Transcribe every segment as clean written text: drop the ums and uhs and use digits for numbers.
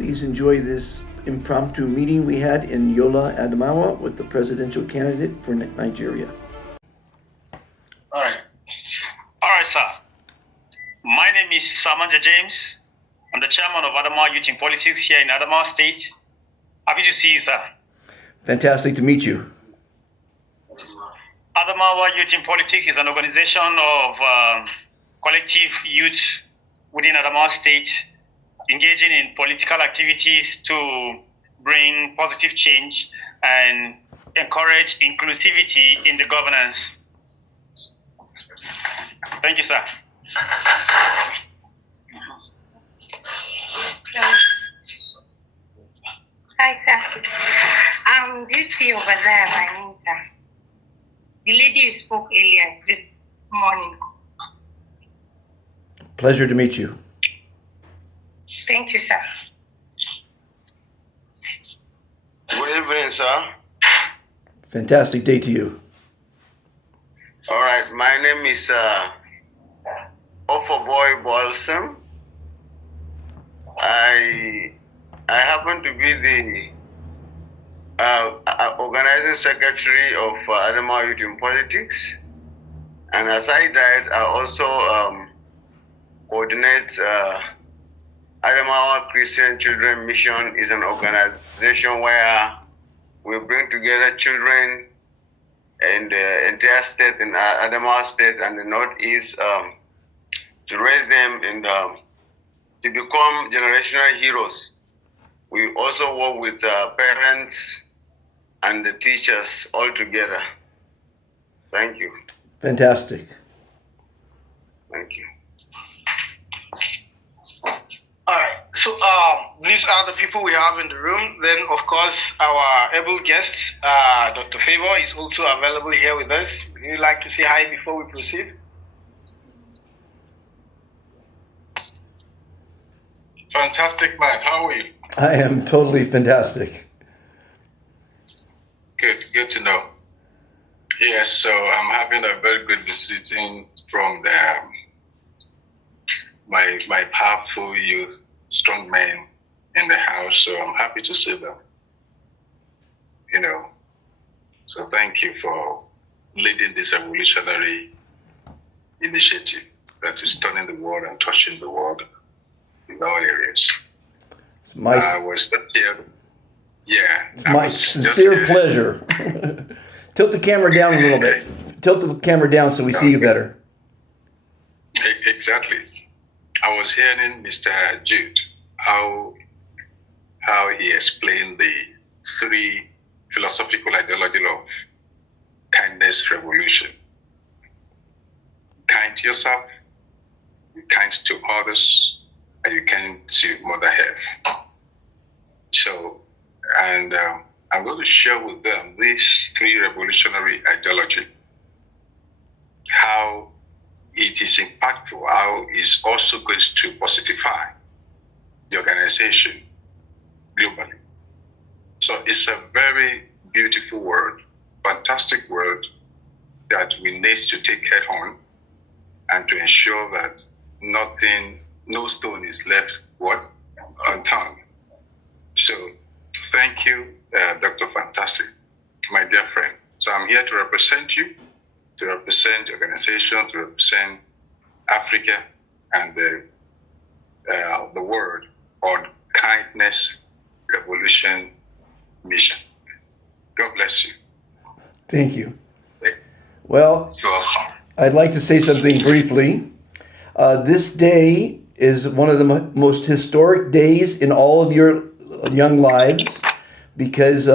Please enjoy this impromptu meeting we had in Yola, Adamawa with the presidential candidate for Nigeria. All right. All right, sir. My name is Samanja James. I'm the chairman of Adamawa Youth in Politics here in Adamawa State. Happy to see you, sir. Fantastic to meet you. Adamawa Youth in Politics is an organization of collective youth within Adamawa State engaging in political activities to bring positive change and encourage inclusivity in the governance. Thank you, sir. Hi, sir. I'm Beauty over there, my name, sir. The lady you spoke earlier this morning. Pleasure to meet you. Thank you, sir. Good evening, sir. Fantastic day to you. All right, my name is Boy Bolsam. I happen to be the organizing secretary of Adamawa Youth in Politics, and aside that, I also coordinate Adamawa Christian Children Mission. Is an organization where we bring together children in the entire state, in Adamawa State and the Northeast, to raise them and to become generational heroes. We also work with parents and the teachers all together. Thank you. Fantastic. Thank you. All right. So these are the people we have in the room. Then, of course, our able guest, Dr. Favour, is also available here with us. Would you like to say hi before we proceed? Fantastic, man. How are you? I am totally fantastic. Good to know. Yes, so I'm having a very good visiting from my powerful youth, strong men in the house. So I'm happy to see them. So thank you for leading this revolutionary initiative that is turning the world and touching the world in all areas. I was just here. Yeah. It's my sincere pleasure. Tilt the camera down a little bit. Tilt the camera down so we see you better. Exactly. I was hearing Mr. Jude, how he explained the three philosophical ideology of kindness revolution. Kind to yourself, you kind to others, and you kind to Mother Earth. So, and I'm going to share with them these three revolutionary ideology, how it is impactful, how it's also going to positify the organization globally. So it's a very beautiful word, fantastic word that we need to take head on and to ensure that no stone is left unturned. So thank you, Dr. Fantastic, my dear friend. So I'm here to represent you, to represent the organization, to represent Africa and the world on kindness revolution mission. God bless you. Thank you. Well, I'd like to say something briefly. This day is one of the most historic days in all of your young lives because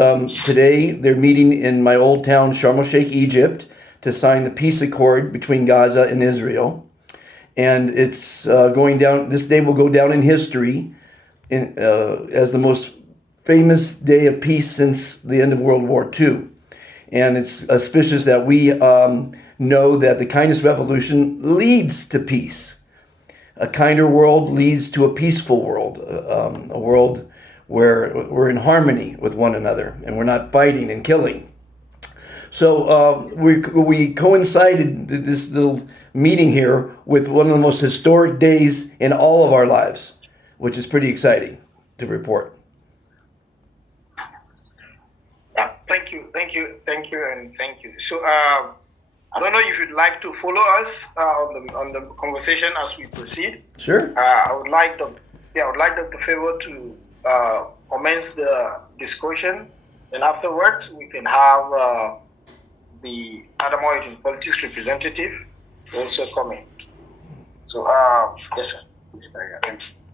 today they're meeting in my old town, Sharm el-Sheikh, Egypt, to sign the peace accord between Gaza and Israel. And it's going down, this day will go down in history as the most famous day of peace since the end of World War II. And it's auspicious that we know that the kindness revolution leads to peace. A kinder world leads to a peaceful world, a world where we're in harmony with one another and we're not fighting and killing. So we coincided this little meeting here with one of the most historic days in all of our lives, which is pretty exciting. to report. Thank you. So, I don't know if you'd like to follow us on the conversation as we proceed. Sure. I would like Dr. Favour to commence the discussion, and afterwards we can have the Adamawa Youth in Politics representative also comment. So, yes, sir.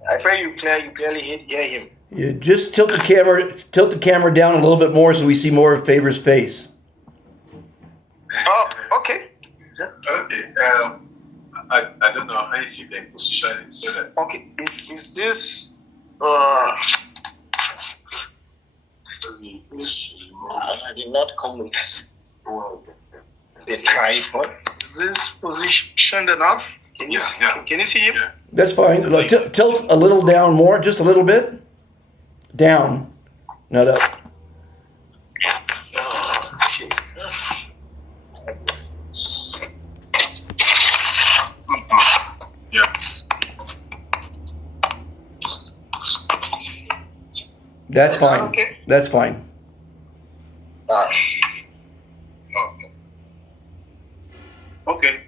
I pray you clearly hear him. You just tilt the camera down a little bit more so we see more of Favor's face. Oh, okay. Okay. I don't know how you keep the position. So that Okay. Is this I did not come with the tripod. Is this positioned enough? Can you see him? Yeah. That's fine. Look, tilt a little down more, just a little bit. Down, not up. Okay. Yeah. That's fine. Okay. That's fine. Okay.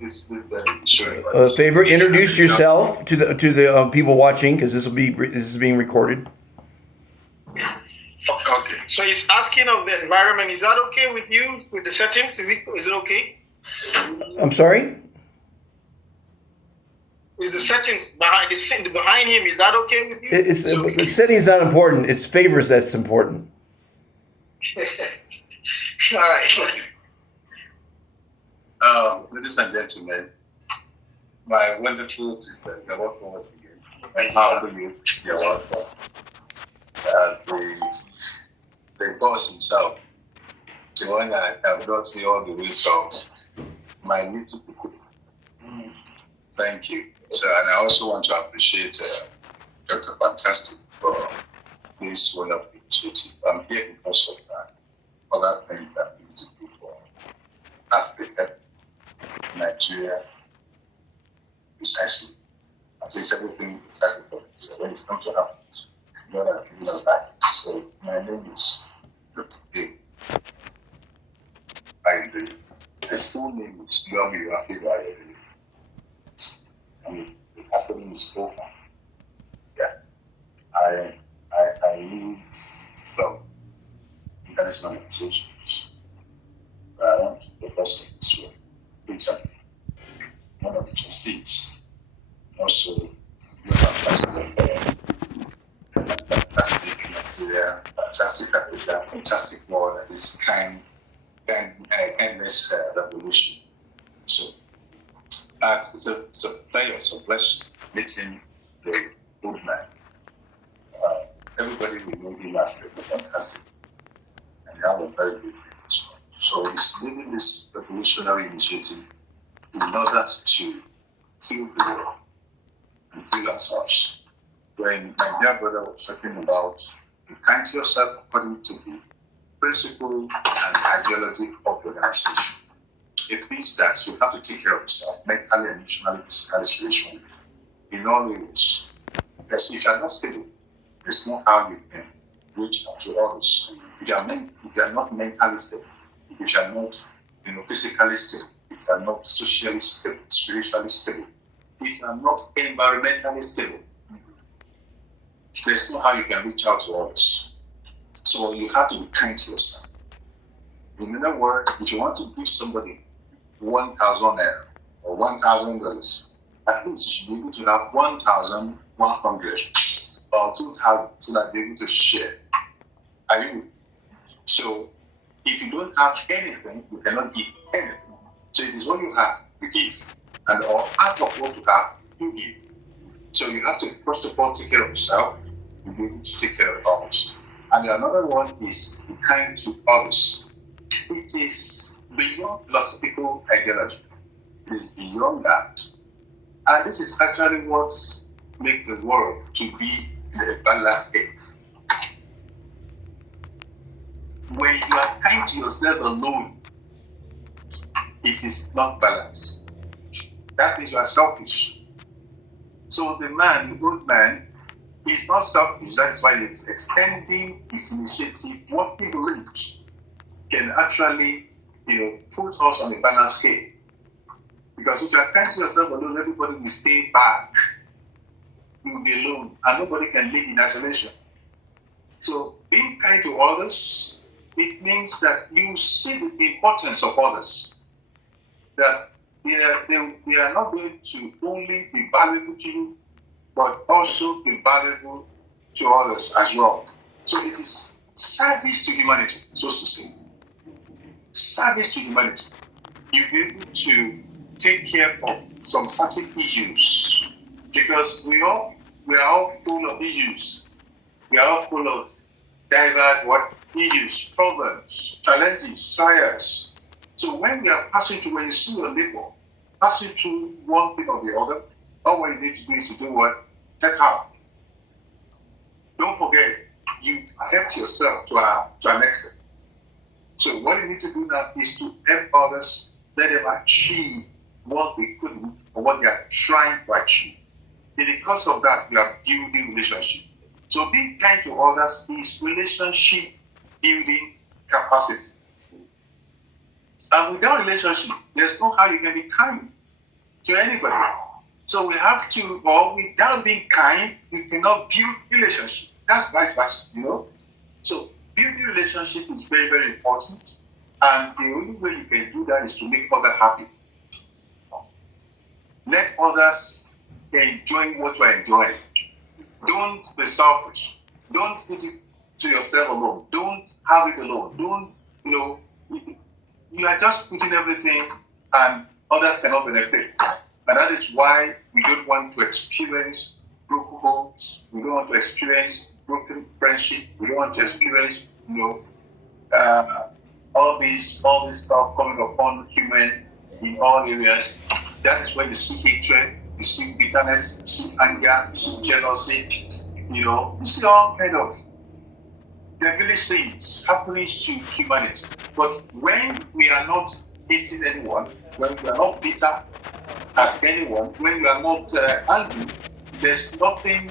This very sure. Favor, introduce yourself to the people watching, because this is being recorded. Okay. So he's asking of the environment. Is that okay with you? With the settings? Is it okay? I'm sorry? Is the settings behind him? Is that okay with you? The setting is not important. It's Favors that's important. All right. Ladies and gentlemen, my wonderful sister, you're welcome once again. And how do you? You're welcome. The boss himself, the one that brought me all the way from my little people. Thank you. So, and I also want to appreciate Dr. Fantastic for this wonderful initiative. I'm here because of other things that we need to do for Africa, Nigeria, precisely. At least everything is started for it. So when it comes to Africa, God has given us that. So my name is Dr. Favour. And the full name is Yola Nigeria. And the acronym is Favour. Yeah. I lead some international organizations. But I want to focus on this one. Which I'm one of the trustees. Also, you're fantastic Nigeria, fantastic Africa, fantastic world that is kindness revolution. So, it's a pleasure, it's a blessing meeting the good man. Everybody will know him as fantastic, and you have a very good image. So he's leading this revolutionary initiative in order to heal the world and heal ourselves. When my dear brother was talking about be kind to yourself according to the principle and ideology of the organization, it means that you have to take care of yourself mentally, emotionally, physically, spiritually, in all ways. Because if you are not stable, there's no how you can reach out to others. If you are not mentally stable, if you are not physically stable, if you are not socially stable, spiritually stable, if you are not environmentally stable, there's no how you can reach out to others. So you have to be kind to yourself. In other words, if you want to give somebody 1,000 naira or $1,000, at least you should be able to have 1,100 or 2,000 so that they're able to share. Are you with me? So if you don't have anything, you cannot give anything. So it is what you have, you give. And or out of what you have, you give. So you have to first of all take care of yourself, you'll be able to take care of others. And another one is be kind to others. It is beyond philosophical ideology. It is beyond that. And this is actually what makes the world to be in a balanced state. When you are kind to yourself alone, it is not balanced. That means you are selfish. So the man, the old man, is not selfish. That's why he's extending his initiative, what he believes can actually, put us on a balanced scale. Because if you are kind to yourself alone, everybody will stay back. You will be alone, and nobody can live in isolation. So being kind to others, it means that you see the importance of others. That they are not going to only be valuable to you, but also be valuable to others as well. So it is service to humanity, so to say. Service to humanity. You'll be able to take care of some certain issues, because we are all full of issues. We are all full of diverse issues, problems, challenges, trials. So when you see your neighbor passing through one thing or the other, all what you need to do is to do what? Help out. Don't forget, you've helped yourself to an extent. So what you need to do now is to help others, let them achieve what they couldn't or what they are trying to achieve. And because of that, we are building relationship. So being kind to others is relationship building capacity. And without relationship, there's no how you can be kind to anybody. So we have to, or without being kind, we cannot build relationship. That's vice versa, So building relationship is very, very important. And the only way you can do that is to make others happy. Let others enjoy what you are enjoying. Don't be selfish. Don't put it to yourself alone. Don't have it alone. Don't, you are just putting everything and others cannot benefit. And that is why we don't want to experience broken homes. We don't want to experience broken friendship. We don't want to experience, all this stuff coming upon human in all areas. That is when you see hatred, you see bitterness, you see anger, you see jealousy, you see all kind of devilish things happening to humanity. But when we are not hating anyone, when we are not bitter at anyone, when we are not angry, there's nothing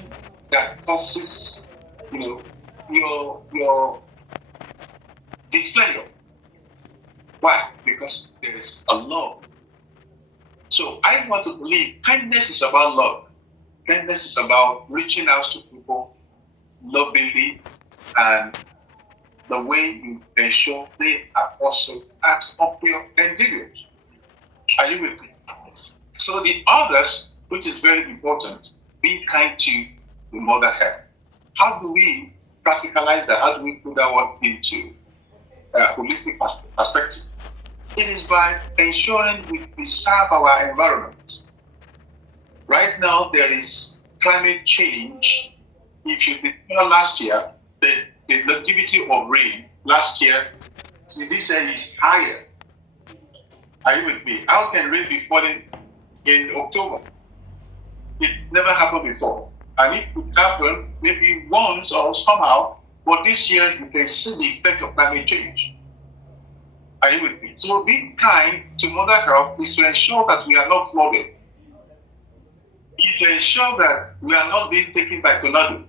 that causes, your displeasure. Why? Because there is a love. So I want to believe kindness is about love. Kindness is about reaching out to people lovingly, and the way you ensure they are also part of your endeavors. Are you with me? So the others, which is very important, being kind to the mother earth. How do we practicalize that? How do we put that one into a holistic perspective? It is by ensuring we preserve our environment. Right now, there is climate change. If you declare last year, the longevity of rain last year, this year is higher. Are you with me? How can rain be falling in October? It never happened before. And if it happened, maybe once or somehow, but this year you can see the effect of climate change. Are you with me? So being kind to Mother Earth is to ensure that we are not flooded. Is to ensure that we are not being taken by tornado.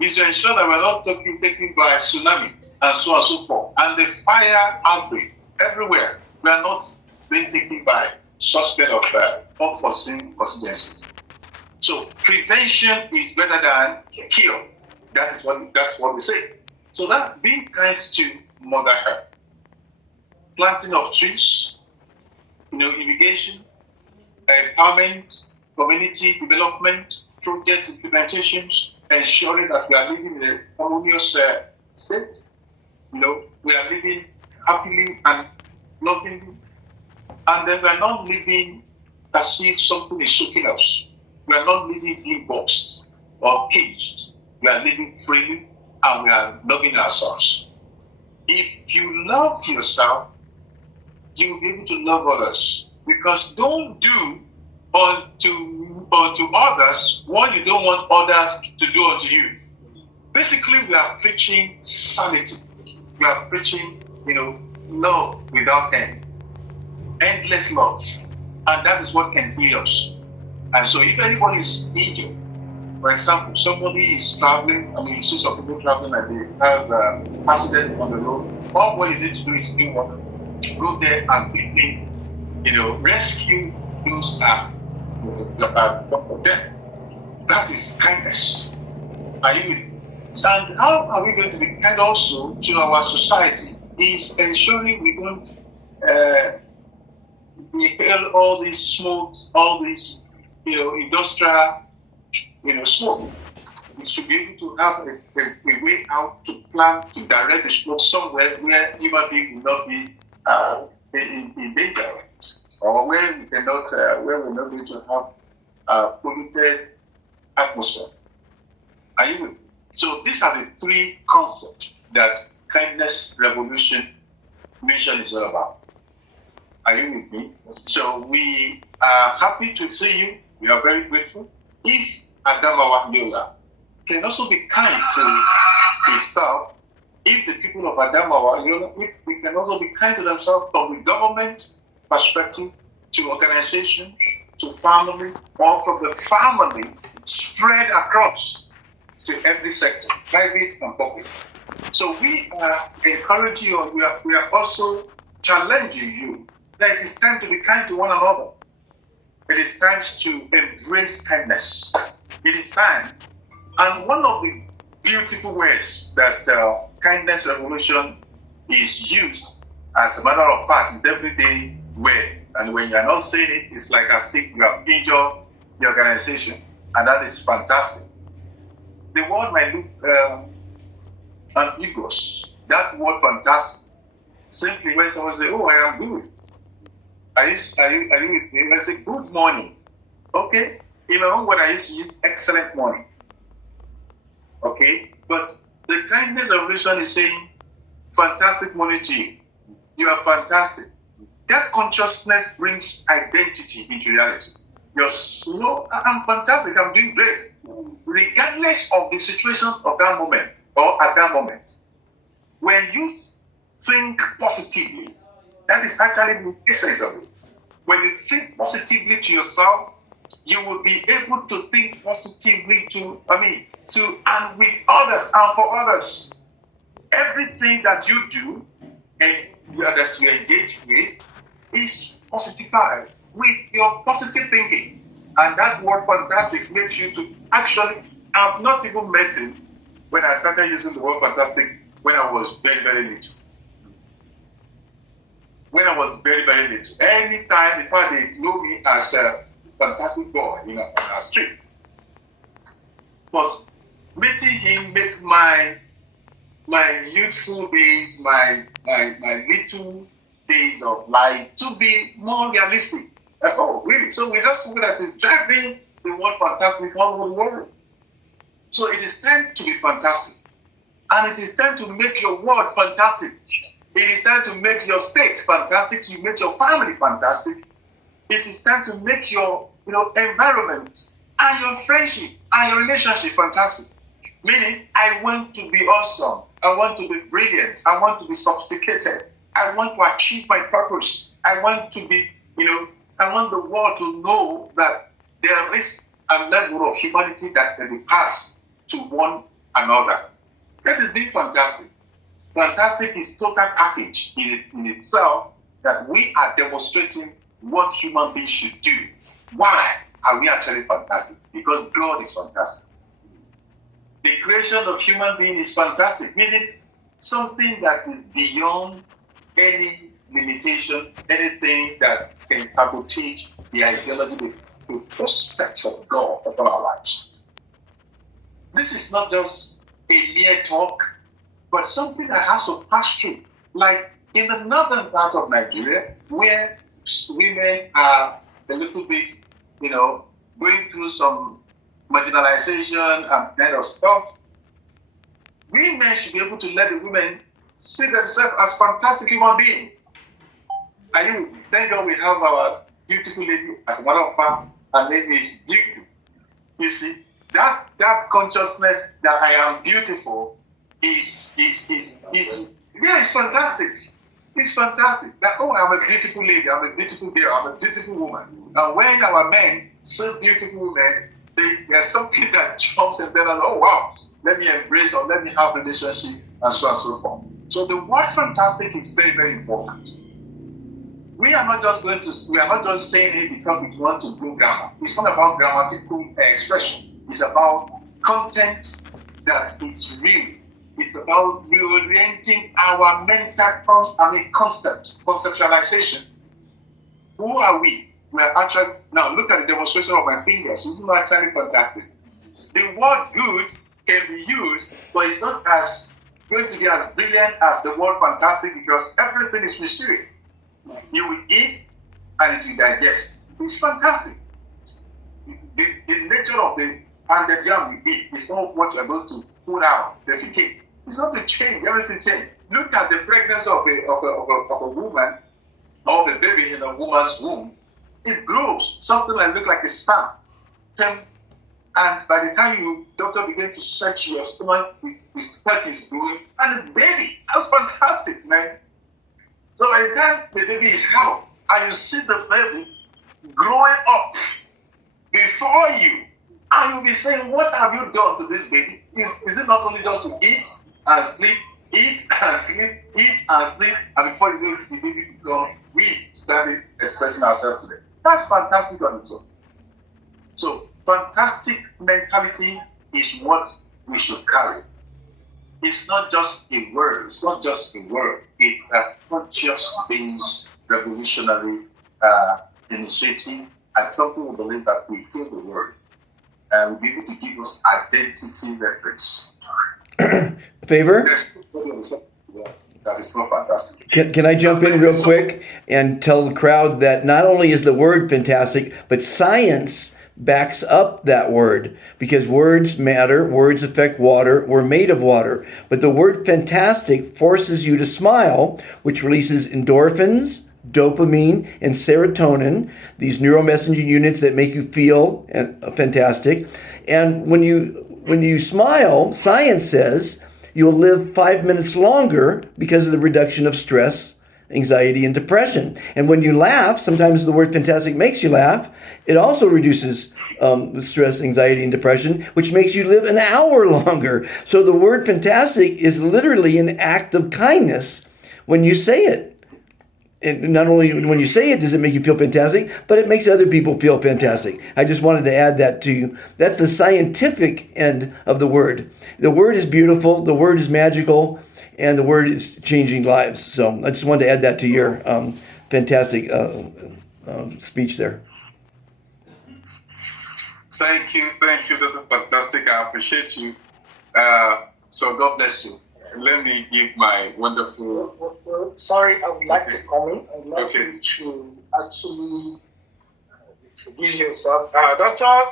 Is to ensure that we are not taken by tsunami and so on and so forth. And the fire outbreak everywhere, we are not being taken by such kind of unforeseen consequences. So prevention is better than cure. That's what they say. So that's being kind to Mother Earth. Planting of trees, irrigation, empowerment, community development, project implementations, ensuring that we are living in a harmonious state. We are living happily and lovingly, and then we are not living as if something is choking us. We are not living being boxed or caged. We are living freely and we are loving ourselves. If you love yourself, you will be able to love others. Because don't do unto others what you don't want others to do unto you. Basically, we are preaching sanity. We are preaching, love without end. Endless love. And that is what can heal us. And so if anybody is injured, for example, somebody is traveling, you see some people traveling and they have accident on the road, all what you need to do is do what? Go there and quickly, rescue those death. That is kindness. Are you with me? And how are we going to be kind also to our society is ensuring we don't inhale all these smokes, all these, industrial, smoke. We should be able to have a way out to plan to direct the smoke somewhere where human beings will not be in danger, or where we cannot, where we're not going to have polluted atmosphere. Are you with me? So these are the three concepts that kindness revolution mission is all about. Are you with me? So we are happy to see you. We are very grateful. If Adamawa Yola can also be kind to itself, if the people of Adamawa Yola, if they can also be kind to themselves from the government perspective to organizations, to family, or from the family spread across to every sector, private and public. So we are encouraging you, we are also challenging you that it is time to be kind to one another. It is time to embrace kindness. It is time. And one of the beautiful ways that kindness revolution is used, as a matter of fact, is everyday words. And when you are not saying it, it's like as if you have injured the organization. And that is fantastic. The word might look ambiguous. That word fantastic. Simply when someone says, "Oh, I am good." Are you with me? When I say good morning, okay? In my own word, I used to use excellent morning. Okay? But the kindness revolution is saying fantastic morning to you. You are fantastic. That consciousness brings identity into reality. I'm fantastic, I'm doing great. Regardless of the situation of that moment or at that moment. When you think positively, that is actually the essence of it. When you think positively to yourself, you will be able to think positively and with others and for others. Everything that you do and that you engage with is positified with your positive thinking. And that word fantastic makes you to actually, I've not even met him when I started using the word fantastic when I was very, very little. When I was very, very little. Anytime, in fact, they know me as a fantastic boy, on our street. But meeting him make my youthful days, my little days of life to be more realistic. Like, oh, really? So we have someone that is driving the word fantastic all over the world. So it is time to be fantastic. And it is time to make your world fantastic. It is time to make your state fantastic, to make your family fantastic. It is time to make your environment and your friendship and your relationship fantastic. Meaning, I want to be awesome. I want to be brilliant. I want to be sophisticated. I want to achieve my purpose. I want to be, I want the world to know that there is a level of humanity that can be passed to one another. That is being fantastic. Fantastic is total package in itself that we are demonstrating what human beings should do. Why are we actually fantastic? Because God is fantastic. The creation of human being is fantastic, meaning something that is beyond any limitation, anything that can sabotage the ideology, the prospect of God upon our lives. This is not just a mere talk, but something that has to pass through. Like in the northern part of Nigeria, where women are a little bit, going through some marginalization and kind of stuff, we men should be able to let the women see themselves as fantastic human beings. And thank God we have our beautiful lady, as a matter of fact, her name is Beauty. You see, that consciousness that I am beautiful is fantastic. It's fantastic. That, oh, I'm a beautiful lady, I'm a beautiful girl, I'm a beautiful woman. And when our men so beautiful women, there's something that jumps and then, oh wow, let me embrace or let me have a relationship and so on and so forth. So the word fantastic is very, very important. We are not just saying it because we want to do grammar. It's not about grammatical expression. It's about content that it's real. It's about reorienting our mental conceptualization. Who are we? We are actually, now look at the demonstration of my fingers. Isn't that actually fantastic? The word good can be used, but it's not going to be as brilliant as the word fantastic because everything is mysterious. You will eat and it will digest. It's fantastic. The nature of the pounded yam you eat is not what you're going to put out, defecate. It's not to change, everything change. Look at the pregnancy of a woman, of a baby in a woman's womb. It grows, something that looks like a sperm. And by the time doctor begins to search your stomach, his stomach is growing, and it's baby. That's fantastic, man. So by the time the baby is out, and you see the baby growing up before you, and you'll be saying, what have you done to this baby? Is it not only just to eat and sleep, eat and sleep, eat and sleep, and before you know the baby becomes, we started expressing ourselves today. That's fantastic on its own. So fantastic mentality is what we should carry. It's not just a word. It's not just a word. It's a conscious-based revolutionary initiative and something we believe that we feel the word and will be able to give us identity reference. Favor? That is so fantastic. Can I jump in real quick and tell the crowd that not only is the word fantastic, but science backs up that word because words matter, words affect water, we're made of water. But the word fantastic forces you to smile, which releases endorphins, dopamine, and serotonin, these neuromessenger units that make you feel fantastic. And when you smile, science says you'll live 5 minutes longer because of the reduction of stress, anxiety, and depression. And when you laugh, sometimes the word fantastic makes you laugh. It also reduces the stress, anxiety, and depression, which makes you live an hour longer. So the word fantastic is literally an act of kindness when you say it. And not only when you say it does it make you feel fantastic, but it makes other people feel fantastic. I just wanted to add that to you. That's the scientific end of the word. The word is beautiful, the word is magical, and the word is changing lives. So I just wanted to add that to your fantastic speech there. Thank you, Dr. Fantastic. I appreciate you. So God bless you. Let me give my wonderful. Sorry, I would like to comment. I'd like you to actually introduce yourself. Doctor,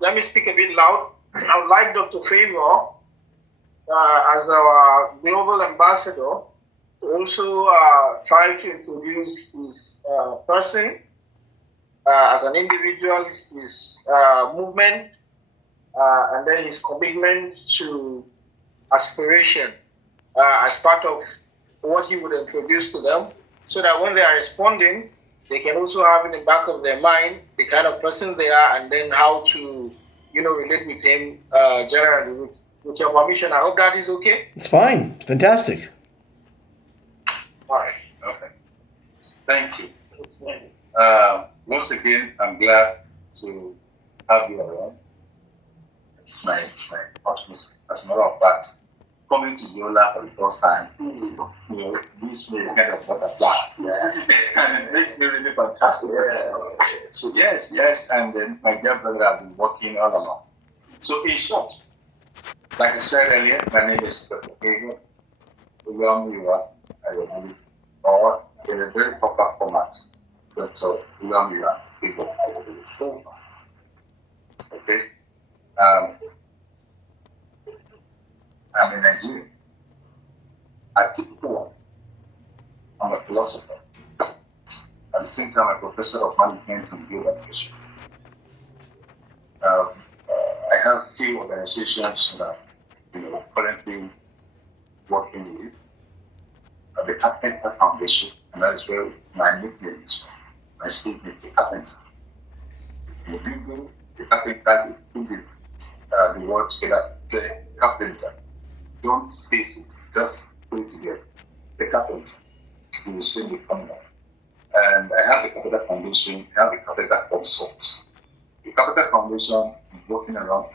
let me speak a bit loud. I would like Dr. Favour, as our global ambassador, to also try to introduce his person as an individual, his movement, and then his commitment to aspiration as part of what he would introduce to them, so that when they are responding, they can also have in the back of their mind the kind of person they are, and then how to, relate with him generally. With your permission, I hope that is okay. It's fine. It's fantastic. All right. Okay. Thank you. Once again, I'm glad to have you around. It's my utmost. As a matter of fact, coming to Yola for the first time, this way kind of butterfly. And it makes me really fantastic. So yes, and then my dear brother have been working all along. So in short, like I said earlier, my name is Dr. Favour, or in a very proper format, Dr. Favour. Okay. I'm a Nigerian. I typical one. I'm a philosopher. At the same time, I'm a professor of management and Yola Nigeria. I have few organizations that I'm currently working with. The Carpenter Foundation, and that is where my nickname is from. My state name, the Carpenter. The builder, the carpenter, they put the word together. The carpenter, don't space it, just put it together. The carpenter, you will soon become one. And I have the Carpenter Foundation, I have the Carpenter Consult. The Carpenter Foundation is working around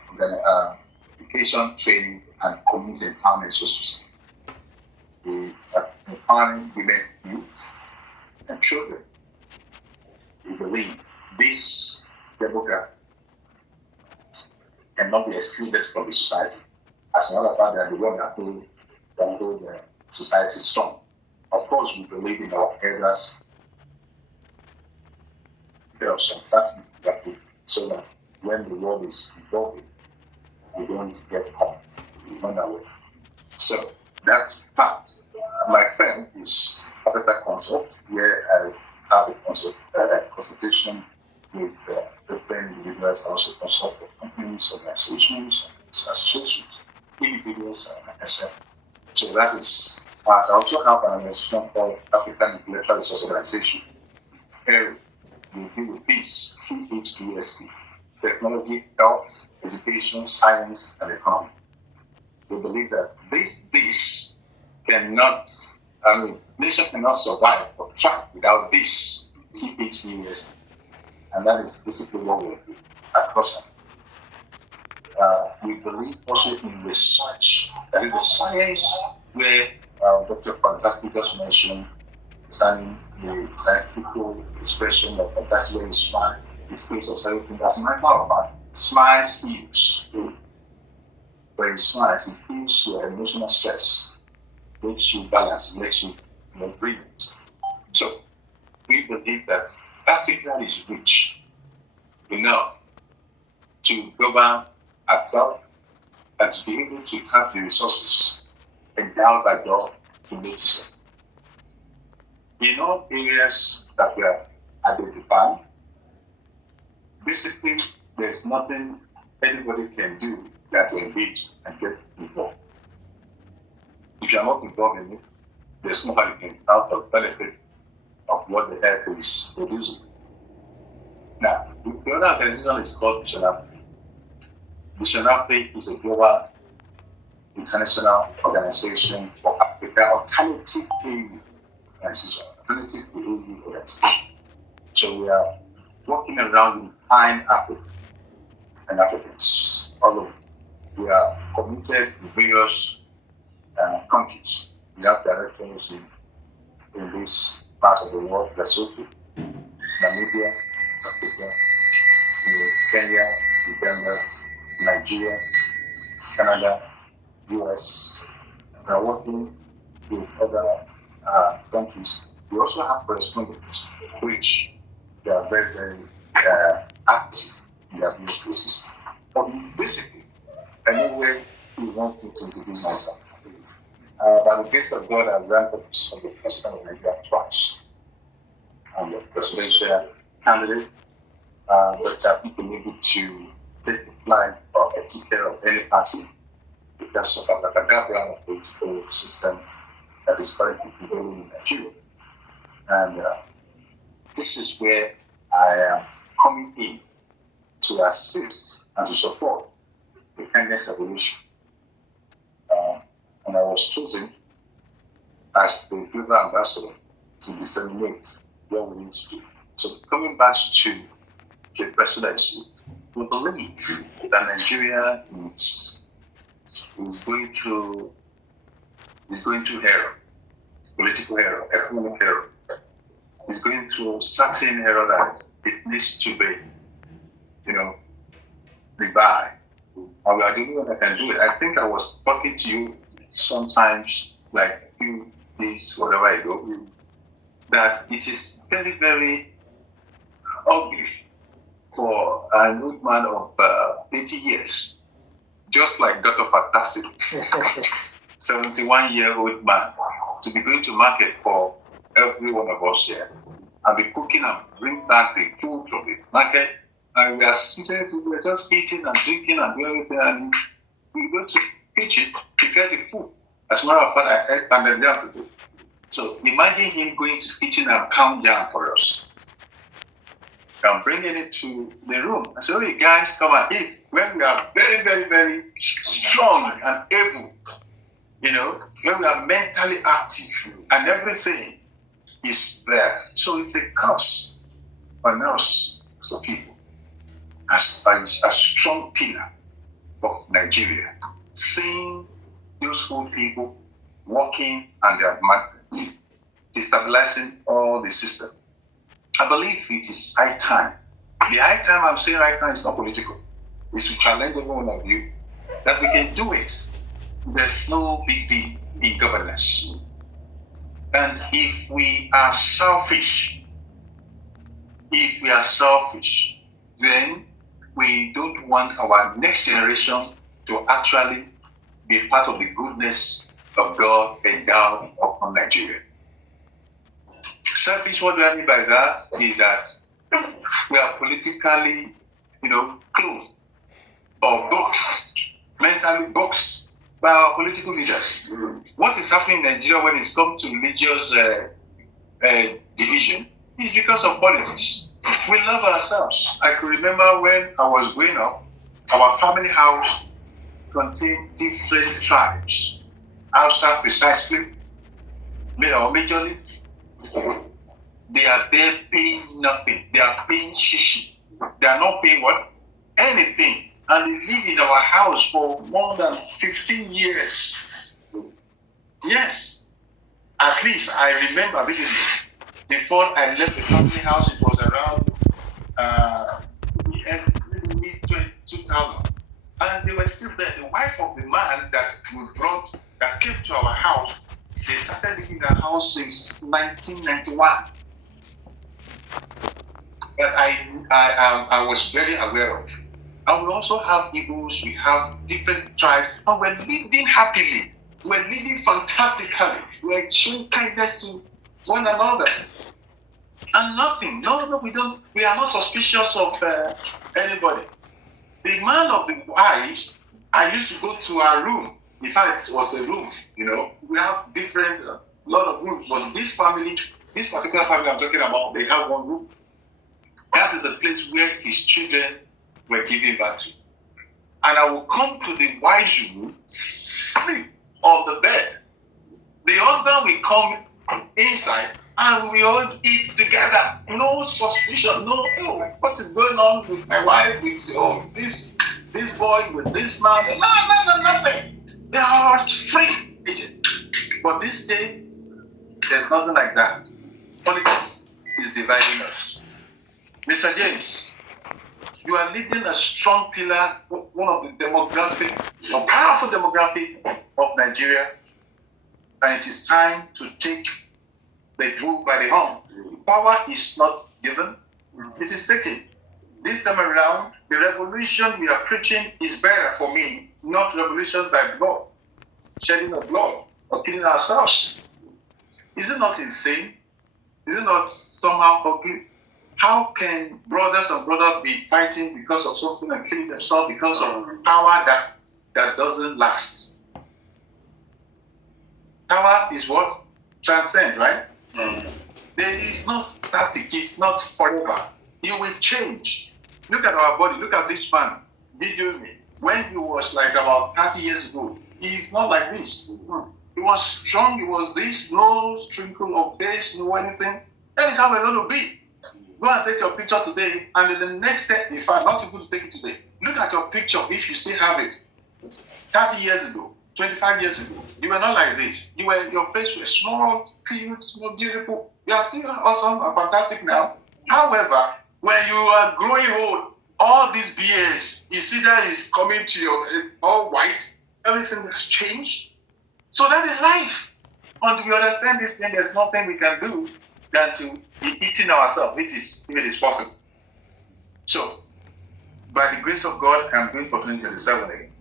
education, training, and community empowerment sources. We are empowering women, youth, and children. We believe this demographic cannot be excluded from the society. As a matter of fact, they are the one that hold the society strong. Of course, we believe in our elders. There are some certain people so that when the world is evolving, we don't get caught. We run away. So that's part. My friend is Carpenter Consult, where I have a consultation with different individuals. I also consult with companies, organizations, associations, individuals, and myself. So that is part. I also have an organization called African Intellectual Resource Organization. We deal with this, THESP, technology, health, education, science, and economy. We believe that this cannot, nation cannot survive or thrive without this, THESP. And that is basically what we do across Africa. We believe also in research, that is the science where Dr. Fantastic just mentioned, concerning the scientific expression of that's where you smile, it feels of everything. That's my power. Smiles heals. When you smile, it heals your emotional stress, makes you balance, makes you brilliant. So we believe that Africa is rich enough to govern itself and to be able to tap the resources endowed by God to make it. In all areas that we have identified, basically there's nothing anybody can do that will engage and get involved. If you're not involved in it, there's no how you can have the benefit of what the earth is producing. Now, the other organization is called Vision Africa. Vision Africa is a global international organization for Africa, alternative AU organization, alternative AU organization. So we are working around in find Africa and Africans all over. We are committed in various countries. We have directors in this part of the world, Lesotho, Namibia, Africa, Kenya, Uganda, Nigeria, Canada, US. We are working with other countries. We also have correspondents, which they are very, very active in their business places. But basically, anywhere we want things to be nicer. By the grace of God, I've run for the president of Nigeria twice. I'm the presidential candidate, but I've not been able to take the flag or take care of any party because of the background of political system that is currently prevailing in Nigeria. And this is where I am coming in to assist and to support the kindness evolution. And I was chosen as the global ambassador to disseminate what we need to do. So coming back to the presidency, we believe that Nigeria is going through error, political error, economic error. It's going through certain error that it needs to be, revived. And we are the only one that can do it. I think I was talking to you sometimes, like a few days, whatever ago, that it is very, very ugly for an old man of 80 years, just like Dr. Fantastic, 71-year-old man, to be going to market for every one of us here and be cooking and bring back the food from the market. And we are sitting, we are just eating and drinking and doing everything, and we go to kitchen, prepare the food. As a matter of fact, I ate pounded yam today. So imagine him going to the kitchen and pound yam for us. I'm bringing it to the room. I say, "Hey guys, come and eat." When we are very, very, very strong and able, when we are mentally active and everything is there. So it's a curse on us as a people, as a strong pillar of Nigeria, seeing those old people working and they are destabilizing all the system. I believe it is high time. The high time I'm saying right now is not political. It's to challenge every one of you that we can do it. There's no big deal in governance. And if we are selfish, then we don't want our next generation to actually be part of the goodness of God endowed upon Nigeria. Selfish, what do I mean by that? Is that we are politically, closed or boxed, mentally boxed by our political leaders. What is happening in Nigeria when it comes to religious division is because of politics. We love ourselves. I can remember when I was growing up, our family house contained different tribes. Hausa precisely, majorly. They are there paying nothing. They are paying shishi. They are not paying what? Anything. And they live in our house for more than 15 years. Yes. At least I remember vividly. Before I left the family house, it was around mid-2000. And they were still there. The wife of the man that came to our house, they started living in the house since 1991. That I was very aware of. And we also have Igbos, we have different tribes, and we're living happily. We're living fantastically. We're showing kindness to one another. And nothing. No, we don't. We are not suspicious of anybody. The man of the wives, I used to go to our room. In fact, it was a room. We have different, lot of rooms. But this particular family I'm talking about, they have one room. That is the place where his children were given birth to. And I will come to the wife's room, sleep on the bed. The husband will come inside and we all eat together. No suspicion, no, what is going on with my wife, with this boy, with this man? No, nothing. They are free. But this day, there's nothing like that. Politics is dividing us. Mr. James, you are leading a strong pillar, one of the powerful demographic of Nigeria, and it is time to take the bull by the horn. Power is not given, it is taken. This time around, the revolution we are preaching is better for me, not revolution by blood, shedding of blood, or killing ourselves. Is it not insane? Is it not somehow ugly? How can brothers and brothers be fighting because of something and killing themselves because of power that doesn't last? Power is what? Transcend, right? There is no static, it's not forever. You will change. Look at our body, look at this man, video me. When he was like about 30 years ago, he's not like this. He was strong, he was this, no twinkle of face, no anything. That is how we're going to be. Go and take your picture today, and in the next step, if I'm not able to take it today, look at your picture if you still have it. 30 years ago, 25 years ago, you were not like this. Your face was small, cute, beautiful. You are still awesome and fantastic now. However, when you are growing old, all these beards, you see that is coming to it's all white. Everything has changed. So that is life. Until we understand this thing, there's nothing we can do than to be eating ourselves, if it is possible. So, by the grace of God, I'm going for 2027 again.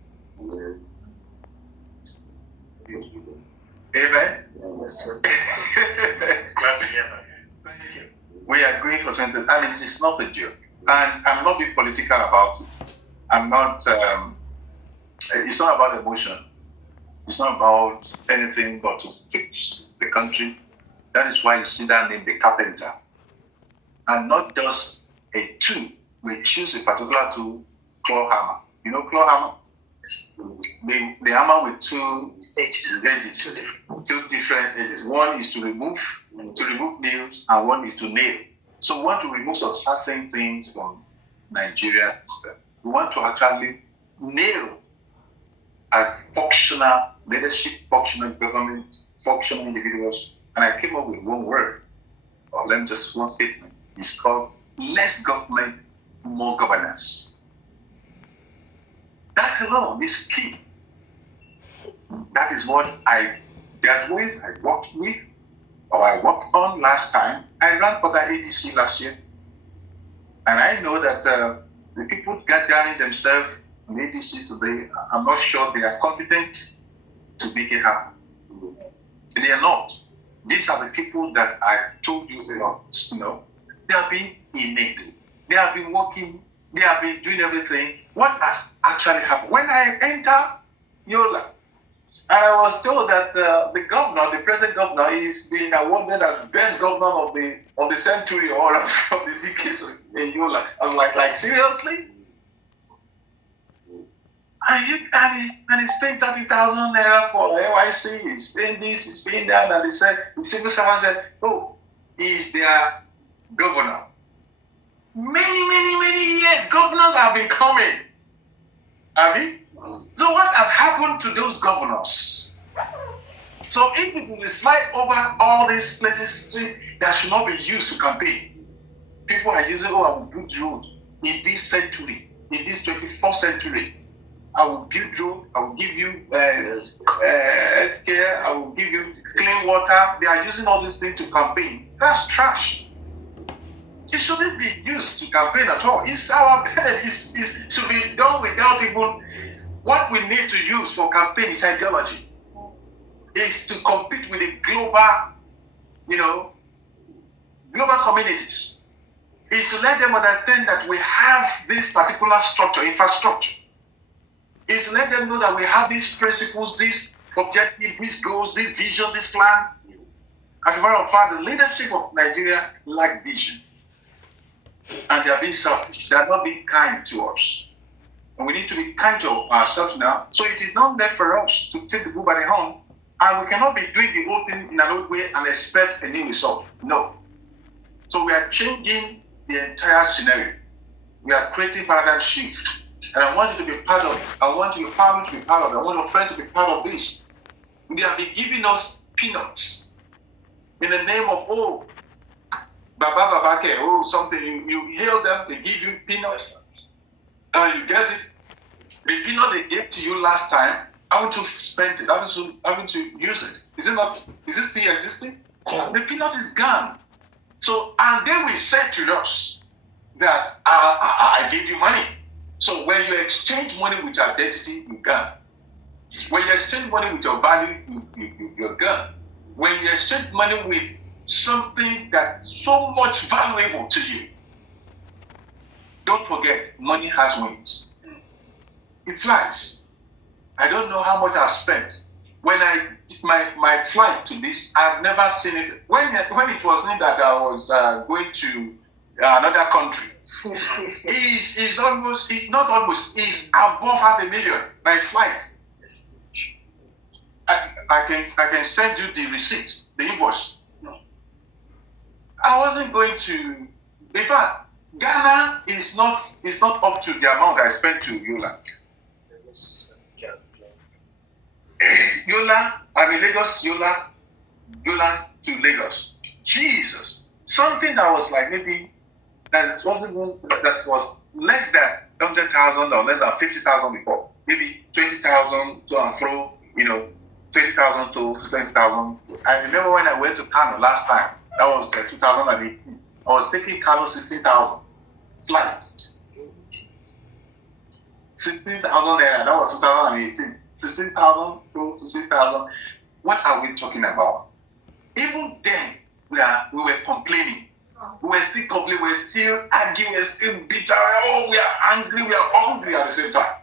Amen? Thank you. We are going for 20, and it is not a joke. And I'm not being political about it. I'm not, it's not about emotion. It's not about anything but to fix the country. That is why you see that name, the carpenter. And not just A tool, we choose a particular tool, claw hammer. You know claw hammer? The hammer with two edges, two different edges. One is to remove nails, and one is to nail. So we want to remove some certain things from Nigeria's system. We want to actually nail a functional leadership, functional government, functional individuals. And I came up with one word, or let me just one statement. It's called less government, more governance. That alone is key. That is what I dealt with, I worked with, or I worked on last time. I ran for the ADC last year. And I know that the people gathering themselves in ADC today, I'm not sure they are competent to make it happen. They are not. These are the people that I told you, they have been innate. They have been working, they have been doing everything. What has actually happened? When I enter Yola, and I was told that the governor, the present governor, is being awarded as best governor of the century or of the decades in Yola. I was like seriously? And he's paying 30,000 naira for NYC. He's paying this, he's paying that, and the civil servant said, "Oh, he's their governor." Many years, governors have been coming. So what has happened to those governors? So if it will fly over all these places that should not be used to campaign, people are using, I will build road in this century, in this 21st century. I will build road, I will give you health care, I will give you clean water. They are using all these things to campaign. That's trash. It shouldn't be used to campaign at all. It's our benefit. It should be done without even what we need to use for campaign is ideology. Is to compete with the global, global communities. Is to let them understand that we have this particular structure, infrastructure. Is to let them know that we have these principles, this objective, these goals, this vision, this plan. As a matter of fact, the leadership of Nigeria lack vision. And they are being selfish. They are not being kind to us. And we need to be kind to ourselves now. So it is not left for us to take the bull by the horn. And we cannot be doing the whole thing in an old way and expect a new result. No. So we are changing the entire scenario. We are creating paradigm shift. And I want you to be part of it. I want your family to be part of it. I want your friends to be part of this. They have been giving us peanuts in the name of, Baba Babake, something. You hail them, they give you peanuts. And you get it. The peanut they gave to you last time, I want to spend it. I want to use it. Is it still existing? Yeah. The peanut is gone. So, and they will say to us that I gave you money. So when you exchange money with your identity, you're gone. When you exchange money with your value, you're gone. When you exchange money with something that's so much valuable to you, don't forget, money has wings. It flies. I don't know how much I've spent. When I did my flight to this, I've never seen it. When it was in that I was going to another country, it's above 500,000 by flight. I can send you the receipt, the invoice. I wasn't going to. In fact, Ghana is not up to the amount I spent to Yola. Lagos, Yola to Lagos. Jesus, something that was like maybe that was less than 100,000 or less than 50,000 before. Maybe 20,000 to and fro. 20,000 to 20,000. I remember when I went to Kano last time. That was 2018. I was taking Kano 16,000 flights. 16,000 naira. That was 2018. 16,000 to 16,000. What are we talking about? Even then, we were complaining. We were still complaining. We were still arguing. We were still bitter. We are angry. We are hungry at the same time.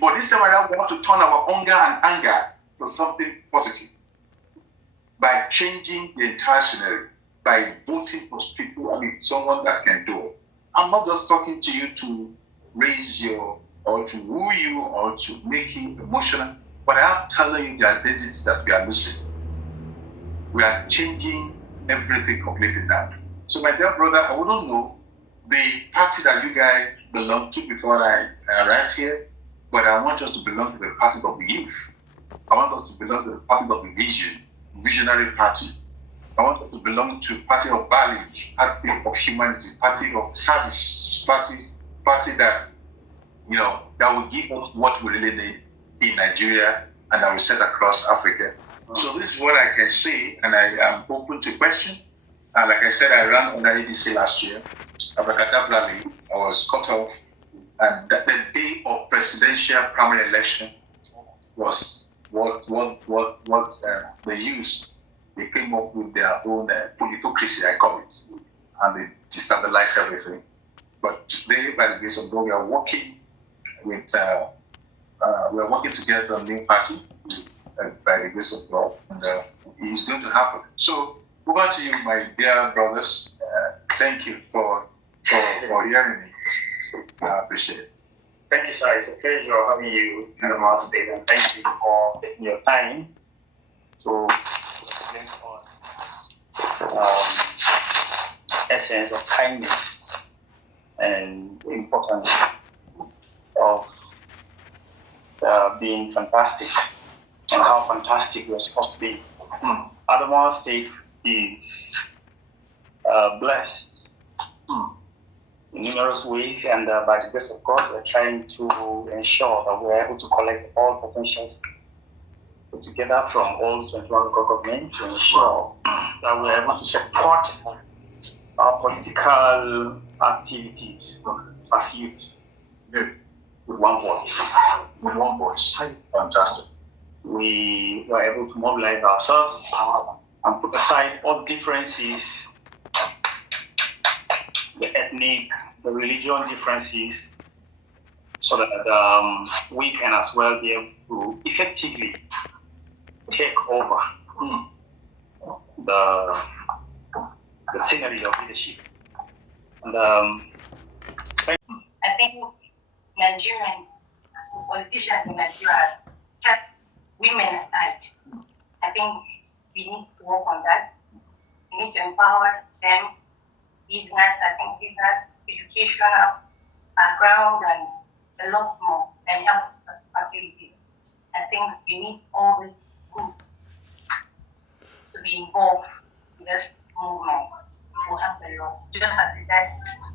But this time around, we want to turn our hunger and anger to something positive by changing the entire scenario, by voting for people. Someone that can do it. I'm not just talking to you to raise your, or to woo you, or to make you emotional, but I am telling you the identity that we are losing. We are changing everything completely now. So, my dear brother, I wouldn't know the party that you guys belong to before I arrived here, but I want us to belong to the party of the youth. I want us to belong to the party of the visionary party. I want us to belong to party of values, party of humanity, party of service, party that, that will give us what we really need in Nigeria and that will set across Africa. So this is what I can say, and I am open to question. Like I said, I ran under ADC last year. Abracadabrally, I was cut off, and the day of presidential primary election was what they used. They came up with their own hypocrisy, I call it, and they destabilized everything. But today, by the grace of God, we are working together on a new party, by the grace of God, and it's going to happen. So, over to you, my dear brothers. Thank you for hearing me. I appreciate it. Thank you, sir. It's a pleasure having you in the Mouse State, and thank you for taking your time to explain on essence of kindness and the importance of being fantastic and how fantastic we're supposed to be. Adamawa State is blessed in numerous ways, and by the grace of God, we're trying to ensure that we're able to collect all potentials put together from all 21 local governments to ensure that we're able to support our political activities as youth. Good. With one voice. With one voice. Fantastic. We were able to mobilize ourselves and put aside all differences, the ethnic, the religion differences, so that we can as well be able to effectively take over the scenery of leadership. And I think Nigerians, politicians in Nigeria, kept women aside. I think we need to work on that. We need to empower them. Business, I think business, educational background, and a lot more than health activities. I think we need all this group to be involved in this movement. It will help a lot. Just as he said,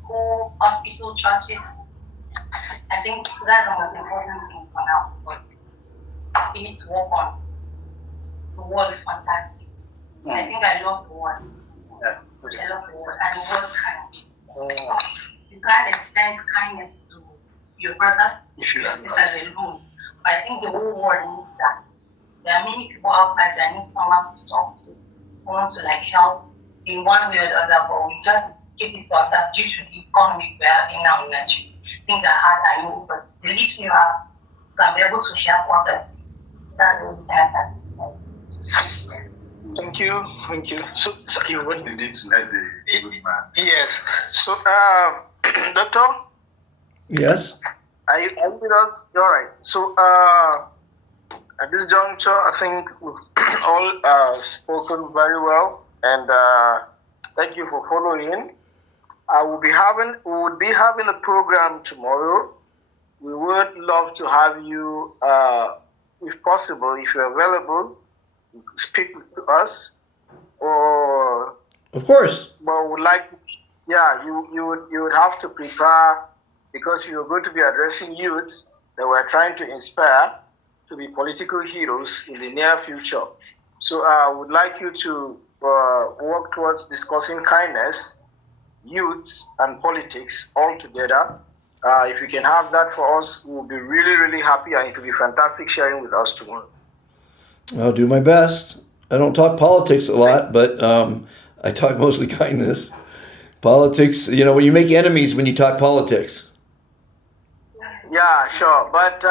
school, hospital, churches. I think that's the most important thing for now. But we need to work on the word fantastic. I think I love the word. I love the word and the word kind. You can't extend kindness to your brothers, sisters alone. But I think the whole world needs that. There are many people outside that need someone to talk to, someone to help in one way or the other, but we just keep it to ourselves due to the economy we're having now in Nigeria. Things are hard, I know, but the little you have can be able to help others. That's the only thing I can say. Thank you. So What you did tonight, the good man. yes. So, Doctor, Yes. are you with us? All right. So, at this juncture, I think we've all spoken very well, and thank you for following. We would be having a program tomorrow. We would love to have you, if possible, if you're available, speak with us, or Of course. but would like, you would have to prepare, because you're going to be addressing youths that we're trying to inspire to be political heroes in the near future. So I would like you to work towards discussing kindness, youths, and politics all together. If you can have that for us, we'll be really, really happy, and it will be fantastic sharing with us tomorrow. I'll do my best. I don't talk politics a lot, but I talk mostly kindness. Politics, when you make enemies when you talk politics. Yeah, sure, but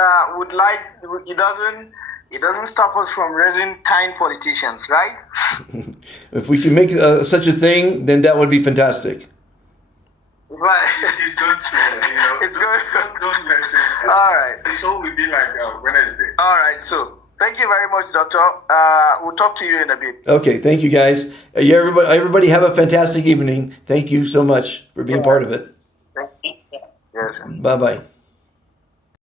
it doesn't stop us from raising kind politicians, right? If we can make such a thing, then that would be fantastic. Right. It's going to, It's going. don't mention it. All right. So will be like Wednesday. All right. So thank you very much, Doctor. We'll talk to you in a bit. Okay, thank you guys. Everybody have a fantastic evening. Thank you so much for being part of it. Yes. Bye-bye.